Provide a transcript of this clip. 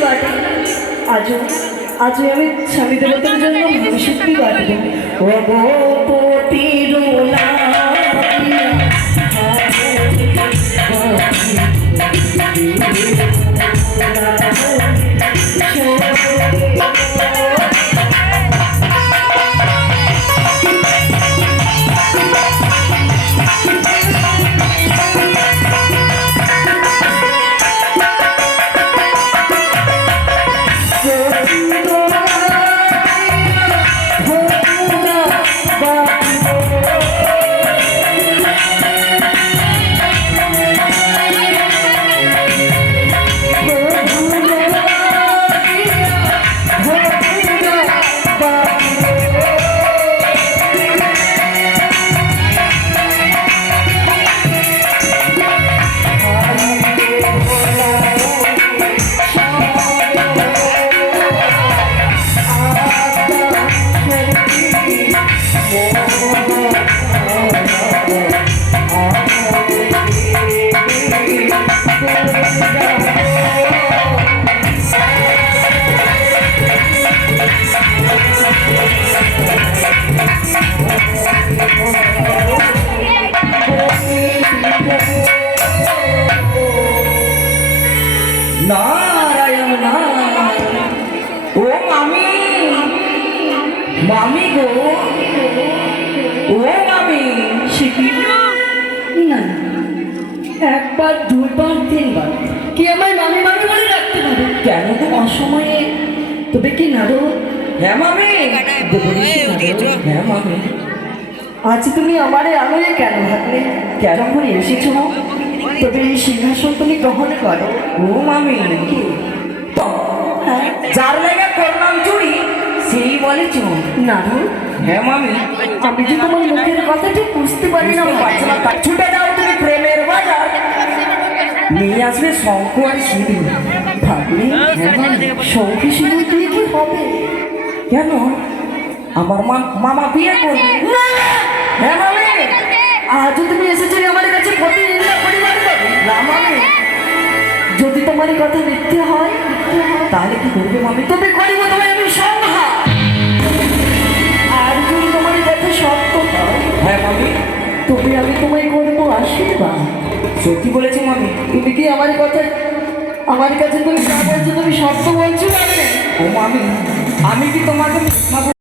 বাটে আজও আজও আমি স্বামী দেবতার জন্য ভবিষ্যৎ বাটবো নারায়ণ নারায়ণ। ও মামি মামি গো। ও মামি না না একবার দুবার তিনবার। কি আমার মামি মামি বলে রাখতে পারো কেন তো অসময়ে? তবে কি না নারো হ্যাঁ মামি। হ্যাঁ মামি। আজ তুমি আমারে আলোয় কেন ভাবলে কেন? যখন এসেছ তবে এই সিংহাসন তুমি গ্রহণ করো ও মামি হ্যাঁ? যার লেগে করলাম চুরি সেই বলে চোর। নারু হ্যাঁ মামি। আমি যে তোমার মুখের কথা ঠিক বুঝতে পারি না না, ছুটে যাও তুমি প্রেমের বাজার। নিয়ে আসবে শঙ্খ আর সিঁদুর ভাবলে হ্যাঁ সিঁদুর দিয়ে কি হবে? কেন? আমার মা মামা বিয়ে করবে। হ্যাঁ মামি। আজও তুমি এসেছ আমার কাছে প্রতি তোমার কথা মিথ্যে হয় তাহলে কি করবে মামি? তবে করিব তোমায় আমি আর যদি তোমার কথা সত্য হ্যাঁ মামি। তবে আমি তোমায় করব আশীর্বাদ। সত্যি বলেছি মামি। তুমি কি আমার কথা আমার কাছে তুমি যা বলছো তুমি সত্য বলছো ও মামি আমি কি তোমাকে